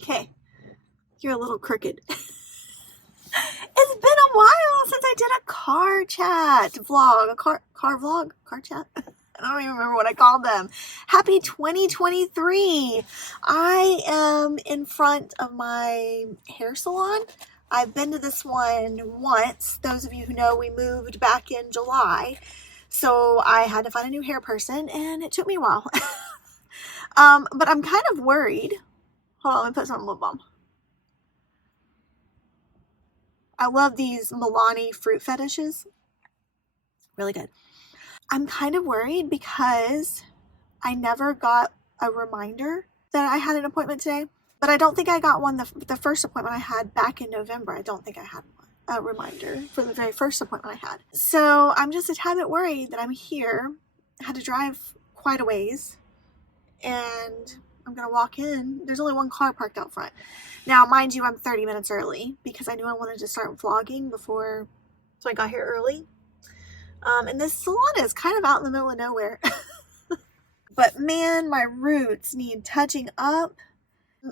Okay, you're a little crooked. It's been a while since I did a car chat vlog, a car vlog, car chat. I don't even remember what I called them. Happy 2023. I am in front of my hair salon. I've been to this one once. Those of you who know, we moved back in July. So I had to find a new hair person and it took me a while. But I'm kind of worried. Hold on, let me put some lip balm. I love these Milani fruit fetishes. Really good. I'm kind of worried because I never got a reminder that I had an appointment today. But I don't think I got one the first appointment I had back in November. I don't think I had a reminder for the very first appointment I had. So I'm just a tad bit worried that I'm here. I had to drive quite a ways. And I'm going to walk in. There's only one car parked out front. Now, mind you, I'm 30 minutes early because I knew I wanted to start vlogging before, so I got here early. And this salon is kind of out in the middle of nowhere. But man, my roots need touching up.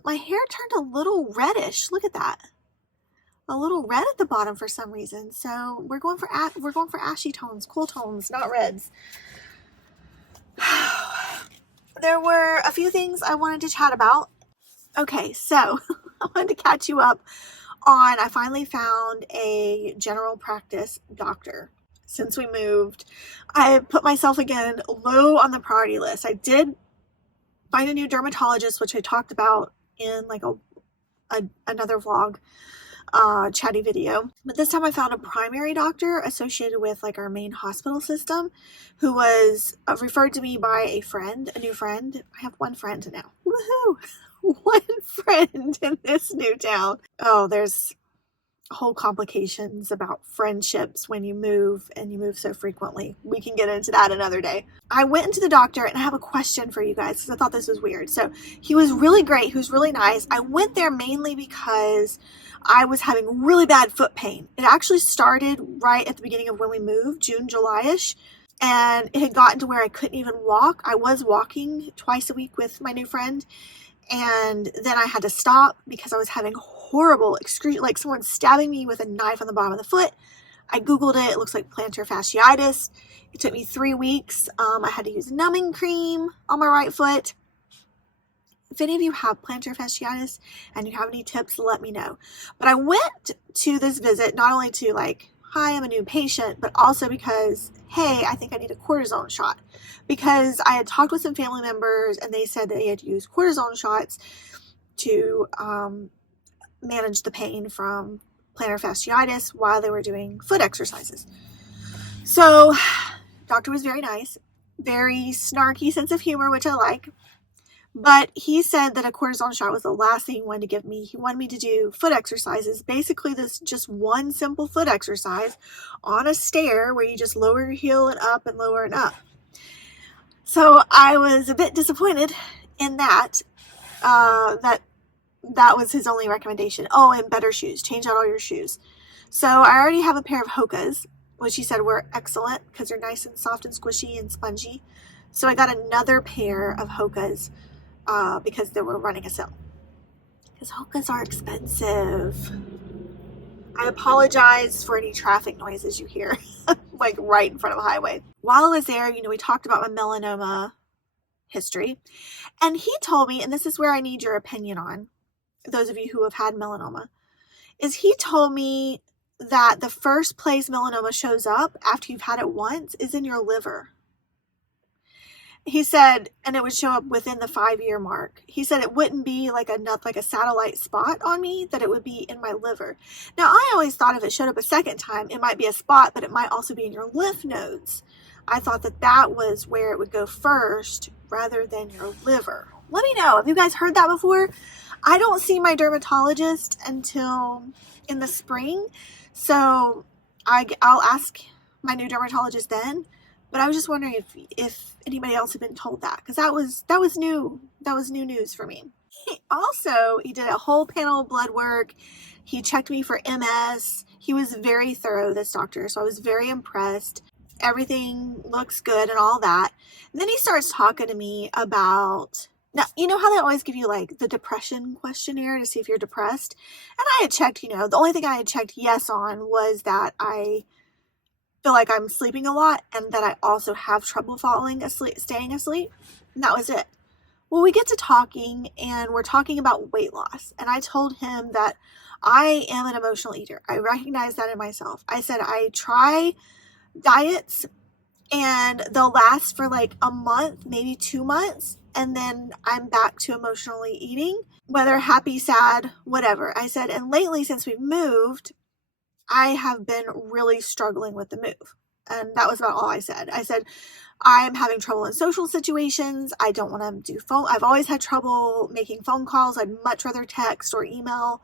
My hair turned a little reddish. Look at that. A little red at the bottom for some reason. So we're going for ashy tones, cool tones, not reds. There were a few things I wanted to chat about. Okay, so I wanted to catch you up on, I finally found a general practice doctor. Since we moved, I put myself again low on the priority list. I did find a new dermatologist, which I talked about in like another vlog, chatty video. But this time I found a primary doctor associated with like our main hospital system who was referred to me by a new friend. I have one friend now. Woohoo! One friend in this new town. Oh, there's whole complications about friendships when you move and you move so frequently. We can get into that another day. I went into the doctor and I have a question for you guys because I thought this was weird. So he was really great. He was really nice. I went there mainly because I was having really bad foot pain. It actually started right at the beginning of when we moved, June, July-ish. And it had gotten to where I couldn't even walk. I was walking twice a week with my new friend. And then I had to stop because I was having horrible like someone stabbing me with a knife on the bottom of the foot. I Googled it. It looks like plantar fasciitis. It took me 3 weeks. I had to use numbing cream on my right foot. If any of you have plantar fasciitis and you have any tips, let me know. But I went to this visit not only to like, hi, I'm a new patient, but also because, hey, I think I need a cortisone shot. Because I had talked with some family members and they said they had used cortisone shots to manage the pain from plantar fasciitis while they were doing foot exercises. So, doctor was very nice, very snarky sense of humor, which I like. But he said that a cortisone shot was the last thing he wanted to give me. He wanted me to do foot exercises. Basically, this just one simple foot exercise on a stair where you just lower your heel and up and lower and up. So I was a bit disappointed in that, that was his only recommendation. Oh, and better shoes. Change out all your shoes. So I already have a pair of Hokas, which he said were excellent because they're nice and soft and squishy and spongy. So I got another pair of Hokas because they were running a sale. Because Hokas are expensive. I apologize for any traffic noises you hear, like right in front of a highway. While I was there, we talked about my melanoma history. And he told me, and this is where I need your opinion on, those of you who have had melanoma, is he told me that the first place melanoma shows up after you've had it once is in your liver. He said, and it would show up within the 5-year mark. He said it wouldn't be like a satellite spot on me, that it would be in my liver. Now, I always thought if it showed up a second time, it might be a spot, but it might also be in your lymph nodes. I thought that was where it would go first rather than your liver. Let me know. Have you guys heard that before? I don't see my dermatologist until in the spring. So I'll ask my new dermatologist then. But I was just wondering if anybody else had been told that, because that was new. That was new news for me. He did a whole panel of blood work. He checked me for MS. He was very thorough, this doctor, so I was very impressed. Everything looks good and all that. And then he starts talking to me about Now, you know how they always give you like the depression questionnaire to see if you're depressed? And I had checked, the only thing I had checked yes on was that I feel like I'm sleeping a lot and that I also have trouble staying asleep. And that was it. Well, we get to talking and we're talking about weight loss. And I told him that I am an emotional eater. I recognize that in myself. I said, I try diets and they'll last for like a month, maybe 2 months. And then I'm back to emotionally eating, whether happy, sad, whatever. I said, and lately since we've moved, I have been really struggling with the move. And that was about all I said. I said, I'm having trouble in social situations. I don't want to do phone. I've always had trouble making phone calls. I'd much rather text or email.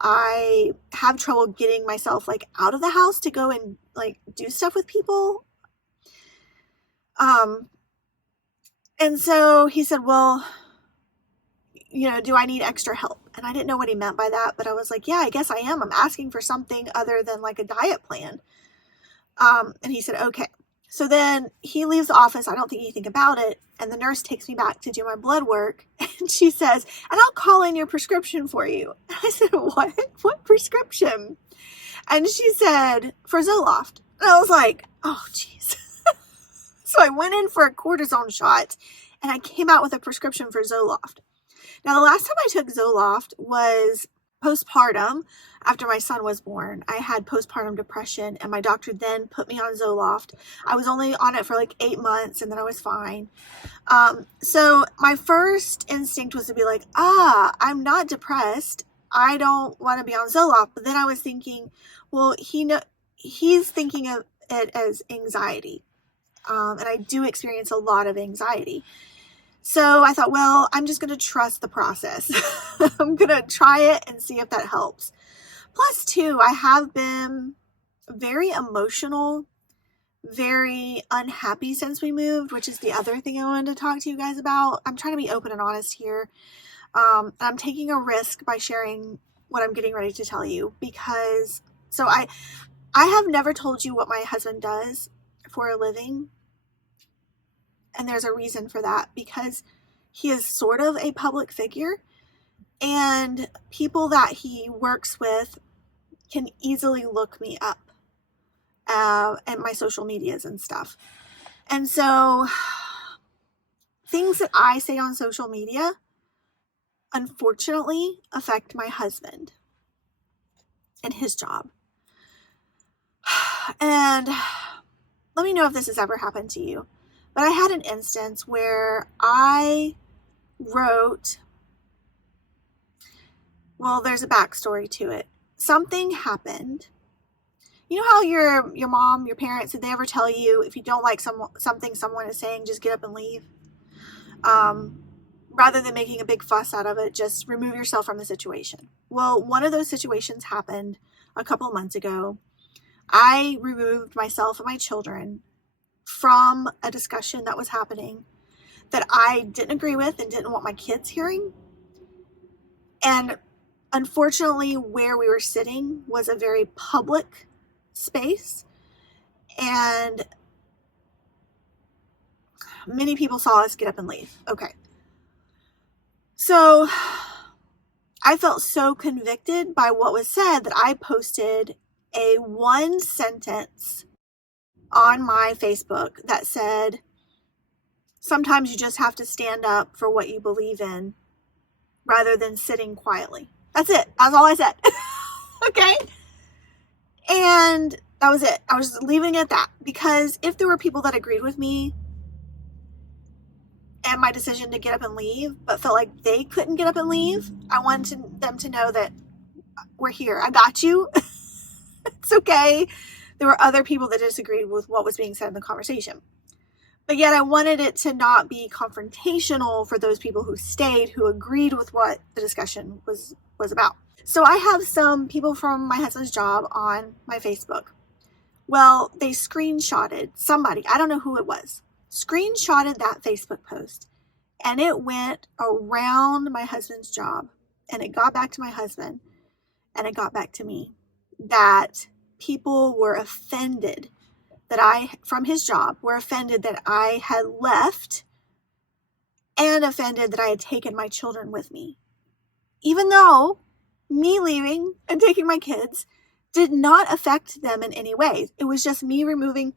I have trouble getting myself like out of the house to go and like do stuff with people. And so he said, well, do I need extra help? And I didn't know what he meant by that, but I was like, yeah, I guess I am. I'm asking for something other than like a diet plan. And he said, okay. So then he leaves the office. I don't think anything about it. And the nurse takes me back to do my blood work. And she says, and I'll call in your prescription for you. And I said, what? What prescription? And she said, for Zoloft. And I was like, oh, geez. So I went in for a cortisone shot and I came out with a prescription for Zoloft. Now, the last time I took Zoloft was postpartum. After my son was born, I had postpartum depression and my doctor then put me on Zoloft. I was only on it for like 8 months and then I was fine. So my first instinct was to be like, I'm not depressed. I don't want to be on Zoloft. But then I was thinking, well, he's thinking of it as anxiety. And I do experience a lot of anxiety. So I thought, well, I'm just going to trust the process. I'm going to try it and see if that helps. Plus, too, I have been very emotional, very unhappy since we moved, which is the other thing I wanted to talk to you guys about. I'm trying to be open and honest here. And I'm taking a risk by sharing what I'm getting ready to tell you because, so I have never told you what my husband does for a living. And there's a reason for that because he is sort of a public figure and people that he works with can easily look me up and my social medias and stuff. And so things that I say on social media, unfortunately, affect my husband and his job. And let me know if this has ever happened to you. But I had an instance where I wrote, well, there's a backstory to it. Something happened. You know how your mom, your parents, did they ever tell you if you don't like something someone is saying, just get up and leave? Rather than making a big fuss out of it, just remove yourself from the situation. Well, one of those situations happened a couple of months ago. I removed myself and my children from a discussion that was happening that I didn't agree with and didn't want my kids hearing. And unfortunately, where we were sitting was a very public space, and many people saw us get up and leave. Okay. So I felt so convicted by what was said that I posted a 1 sentence on my Facebook that said, sometimes you just have to stand up for what you believe in rather than sitting quietly. That's it. That's all I said. Okay? And that was it. I was leaving it at that because if there were people that agreed with me and my decision to get up and leave, but felt like they couldn't get up and leave, I wanted them to know that we're here. I got you. It's okay. There were other people that disagreed with what was being said in the conversation. But yet I wanted it to not be confrontational for those people who stayed, who agreed with what the discussion was about. So I have some people from my husband's job on my Facebook. Well, they screenshotted somebody, I don't know who it was, screenshotted that Facebook post. And it went around my husband's job. And it got back to my husband. And it got back to me. That people were offended that from his job, were offended that I had left and offended that I had taken my children with me. Even though me leaving and taking my kids did not affect them in any way. It was just me removing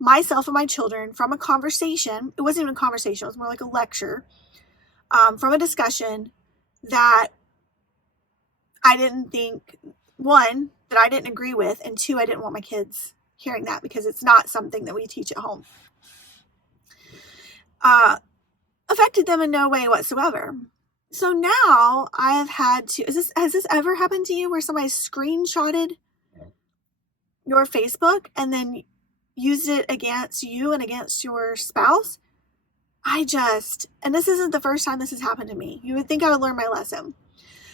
myself and my children from a conversation. It wasn't even a conversation, it was more like a lecture, from a discussion that I didn't think, one, that I didn't agree with, and two, I didn't want my kids hearing that because it's not something that we teach at home. Affected them in no way whatsoever. So now I have had to, has this ever happened to you where somebody screenshotted your Facebook and then used it against you and against your spouse? And this isn't the first time this has happened to me. You would think I would learn my lesson.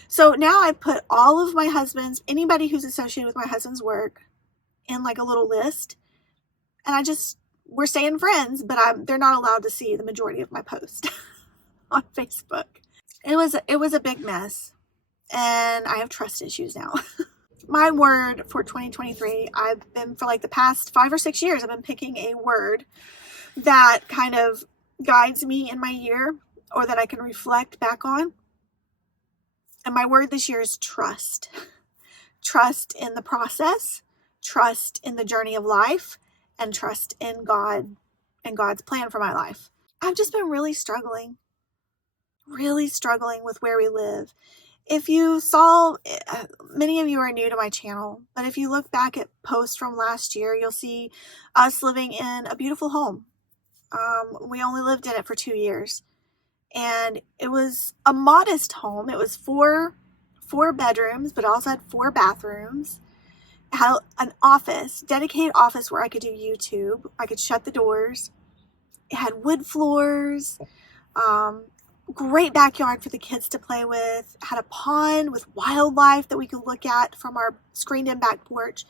So now I put all of my husband's, anybody who's associated with my husband's work in like a little list. And we're staying friends, but they're not allowed to see the majority of my post on Facebook. It was a big mess, and I have trust issues now. My word for 2023, I've been, for like the past 5 or 6 years, I've been picking a word that kind of guides me in my year, or that I can reflect back on. And my word this year is trust. Trust in the process, trust in the journey of life, and trust in God and God's plan for my life. I've just been really struggling with where we live. If you saw, many of you are new to my channel, but if you look back at posts from last year, you'll see us living in a beautiful home. We only lived in it for 2 years, and it was a modest home. It was four bedrooms, but also had 4 bathrooms. It had an office, dedicated office where I could do YouTube. I could shut the doors. It had wood floors, great backyard for the kids to play with. It had a pond with wildlife that we could look at from our screened-in back porch.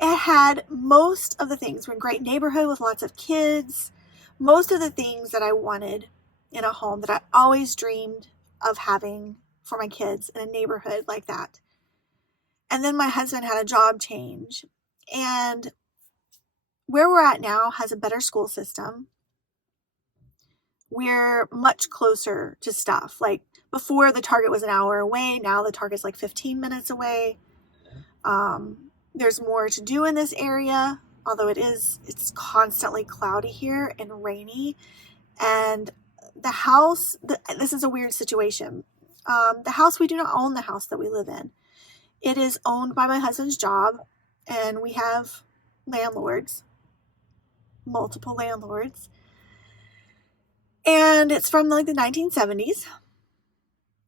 It had most of the things. We're in a great neighborhood with lots of kids. Most of the things that I wanted in a home that I always dreamed of having for my kids in a neighborhood like that. And then my husband had a job change. And where we're at now has a better school system. We're much closer to stuff. Like before, the Target was an hour away. Now the Target's like 15 minutes away. There's more to do in this area, although it's constantly cloudy here and rainy. And the house, this is a weird situation. The house, we do not own the house that we live in. It is owned by my husband's job, and we have landlords, multiple landlords. And it's from like the 1970s.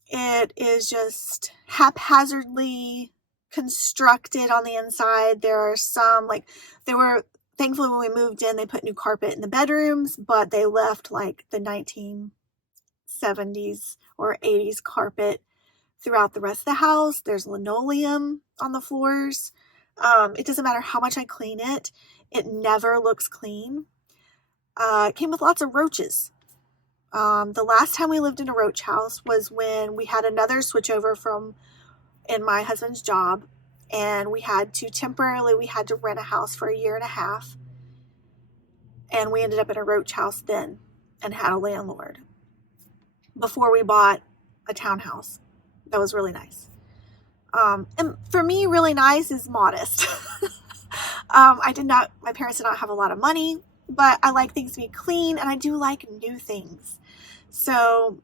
It is just haphazardly constructed on the inside. There are some, thankfully when we moved in, they put new carpet in the bedrooms, but they left like the 1970s or 80s carpet throughout the rest of the house. There's linoleum on the floors. It doesn't matter how much I clean it. It never looks clean. It came with lots of roaches. The last time we lived in a roach house was when we had another switchover in my husband's job, and we had to rent a house for 1.5 years, and we ended up in a roach house then and had a landlord before we bought a townhouse. That was really nice. And for me, really nice is modest. My parents did not have a lot of money, but I like things to be clean, and I do like new things. So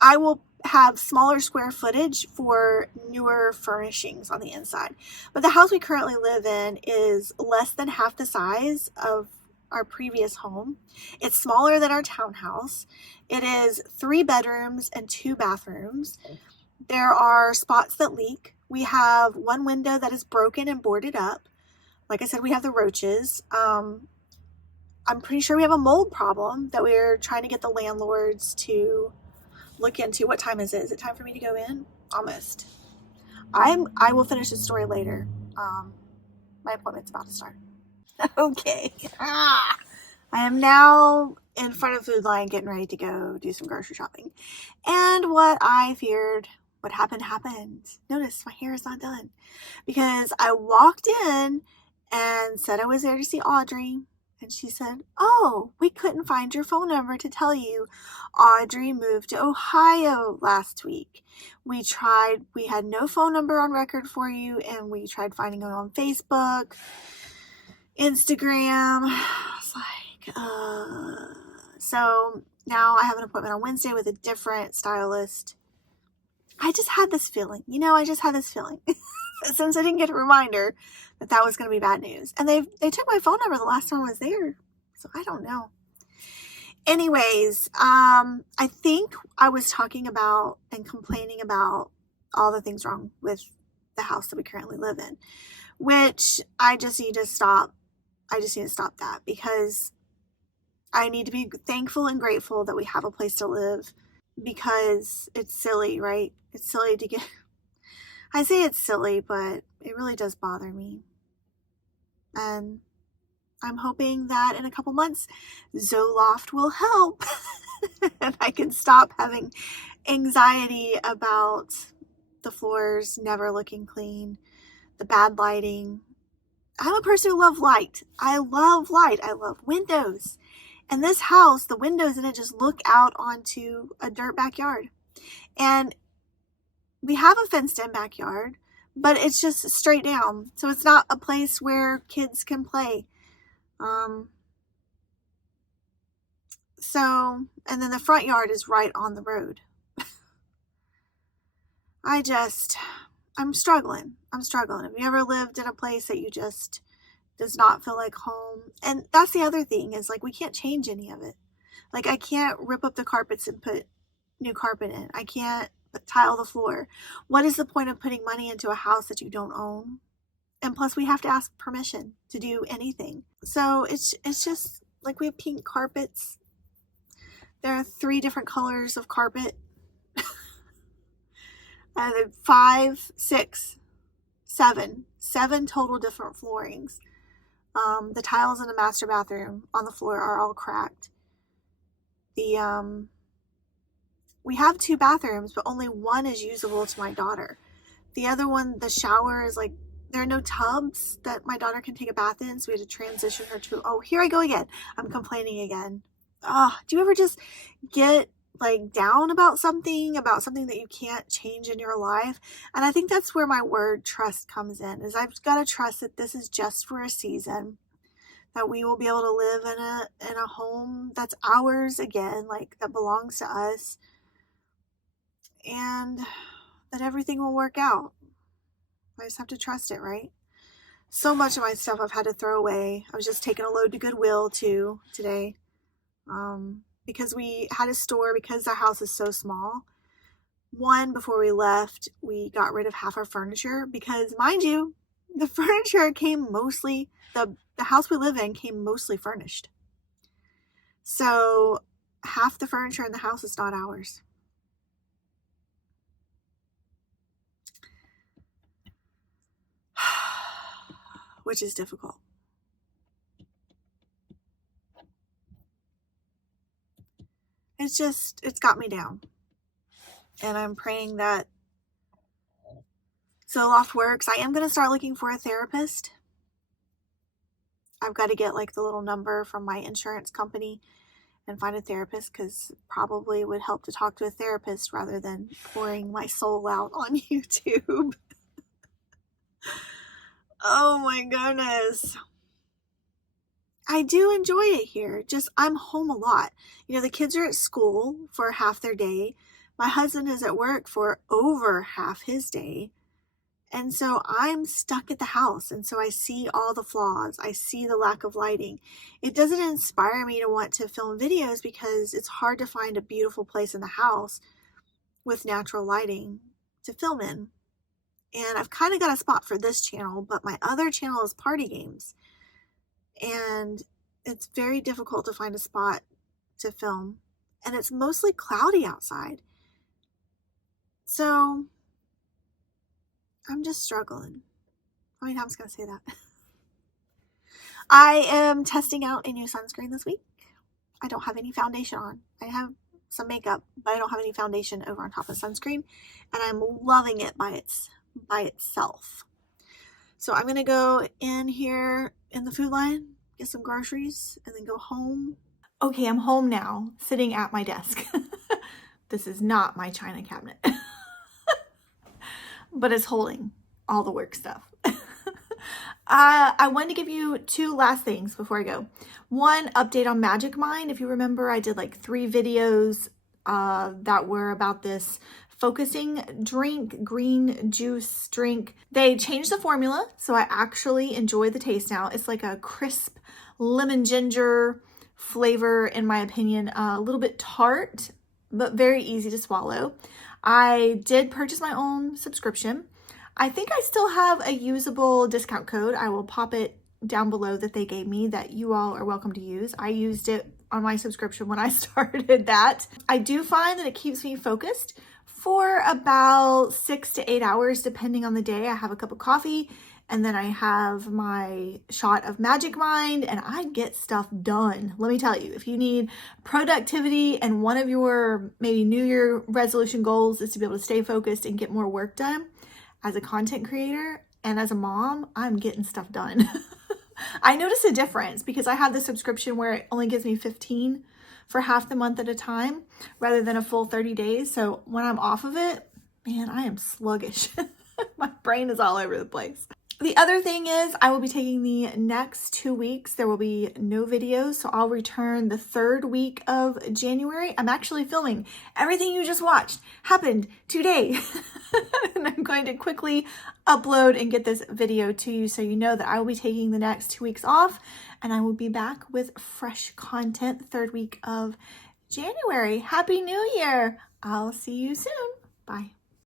I will have smaller square footage for newer furnishings on the inside. But the house we currently live in is less than half the size of our previous home. It's smaller than our townhouse. It is 3 bedrooms and 2 bathrooms. There are spots that leak. We have one window that is broken and boarded up. Like I said, we have the roaches. I'm pretty sure we have a mold problem that we're trying to get the landlords to look into. What time is it? Is it time for me to go in? Almost. I will finish this story later. My appointment's about to start. Okay. I am now in front of Food Lion getting ready to go do some grocery shopping. And what I feared, what happened. Notice my hair is not done because I walked in and said I was there to see Audrey. And she said, "Oh, we couldn't find your phone number to tell you. Audrey moved to Ohio last week. We tried, we had no phone number on record for you, and we tried finding it on Facebook, Instagram." I was like, So now I have an appointment on Wednesday with a different stylist. I just had this feeling, since I didn't get a reminder that was going to be bad news. And they took my phone number the last time I was there. So I don't know. Anyways, I think I was talking about and complaining about all the things wrong with the house that we currently live in, which I just need to stop. I just need to stop that, because I need to be thankful and grateful that we have a place to live, because it's silly, right? It's silly to get, I say it's silly, but it really does bother me. And I'm hoping that in a couple months, Zoloft will help and I can stop having anxiety about the floors never looking clean, the bad lighting. I'm a person who loves light. I love light. I love windows. And this house, the windows in it just look out onto a dirt backyard. And we have a fenced-in backyard, but it's just straight down. So it's not a place where kids can play. And then the front yard is right on the road. I'm struggling. Have you ever lived in a place that you just does not feel like home? And that's the other thing, is like, we can't change any of it. Like, I can't rip up the carpets and put new carpet in. I can't tile the floor. What is the point of putting money into a house that you don't own? And plus, we have to ask permission to do anything. So it's just like, we have pink carpets. There are 3 different colors of carpet. 5, 6, 7 total different floorings. The tiles in the master bathroom on the floor are all cracked. We have 2 bathrooms, but only one is usable to my daughter. The other one, the shower is like, there are no tubs that my daughter can take a bath in, so we had to transition her to, oh, here I go again. I'm complaining again. Do you ever just get like down about something that you can't change in your life? And I think that's where my word trust comes in, is I've got to trust that this is just for a season, that we will be able to live in a home that's ours again, like that belongs to us, and that everything will work out. I just have to trust it, right? So much of my stuff I've had to throw away. I was just taking a load to Goodwill too today, because we had a store, because our house is so small. Before we left, we got rid of half our furniture, because, mind you, the furniture came mostly, the house we live in came mostly furnished. So half the furniture in the house is not ours. Which is difficult. It's got me down. And I'm praying that Zoloft works. I am going to start looking for a therapist. I've got to get like the little number from my insurance company and find a therapist, because probably would help to talk to a therapist rather than pouring my soul out on YouTube. Oh my goodness. I do enjoy it here. Just, I'm home a lot. The kids are at school for half their day. My husband is at work for over half his day. And so I'm stuck at the house. And so I see all the flaws. I see the lack of lighting. It doesn't inspire me to want to film videos, because it's hard to find a beautiful place in the house with natural lighting to film in. And I've kind of got a spot for this channel, but my other channel is party games. And it's very difficult to find a spot to film. And it's mostly cloudy outside. So I'm just struggling. I mean, I was going to say that. I am testing out a new sunscreen this week. I don't have any foundation on. I have some makeup, but I don't have any foundation over on top of sunscreen. And I'm loving it by itself. So I'm going to go in here in the Food Line, get some groceries, and then go home. Okay, I'm home now, sitting at my desk. This is not my china cabinet, but it's holding all the work stuff. I wanted to give you two last things before I go. One, update on Magic Mind. If you remember, I did like 3 videos that were about this focusing drink, green juice drink. They changed the formula, so I actually enjoy the taste now. It's like a crisp lemon ginger flavor, in my opinion, a little bit tart, but very easy to swallow. I did purchase my own subscription. I think I still have a usable discount code. I will pop it down below that they gave me that you all are welcome to use. I used it on my subscription when I started that. I do find that it keeps me focused for about 6 to 8 hours, depending on the day. I have a cup of coffee and then I have my shot of Magic Mind and I get stuff done. Let me tell you, if you need productivity and one of your maybe New Year resolution goals is to be able to stay focused and get more work done, as a content creator and as a mom, I'm getting stuff done. I notice a difference because I have the subscription where it only gives me 15 for half the month at a time rather than a full 30 days. So when I'm off of it, man, I am sluggish. My brain is all over the place. The other thing is I will be taking the next 2 weeks. There will be no videos, so I'll return the 3rd week of January. I'm actually filming. Everything you just watched happened today. And I'm going to quickly upload and get this video to you so you know that I will be taking the next 2 weeks off and I will be back with fresh content 3rd week of January. Happy New Year! I'll see you soon. Bye.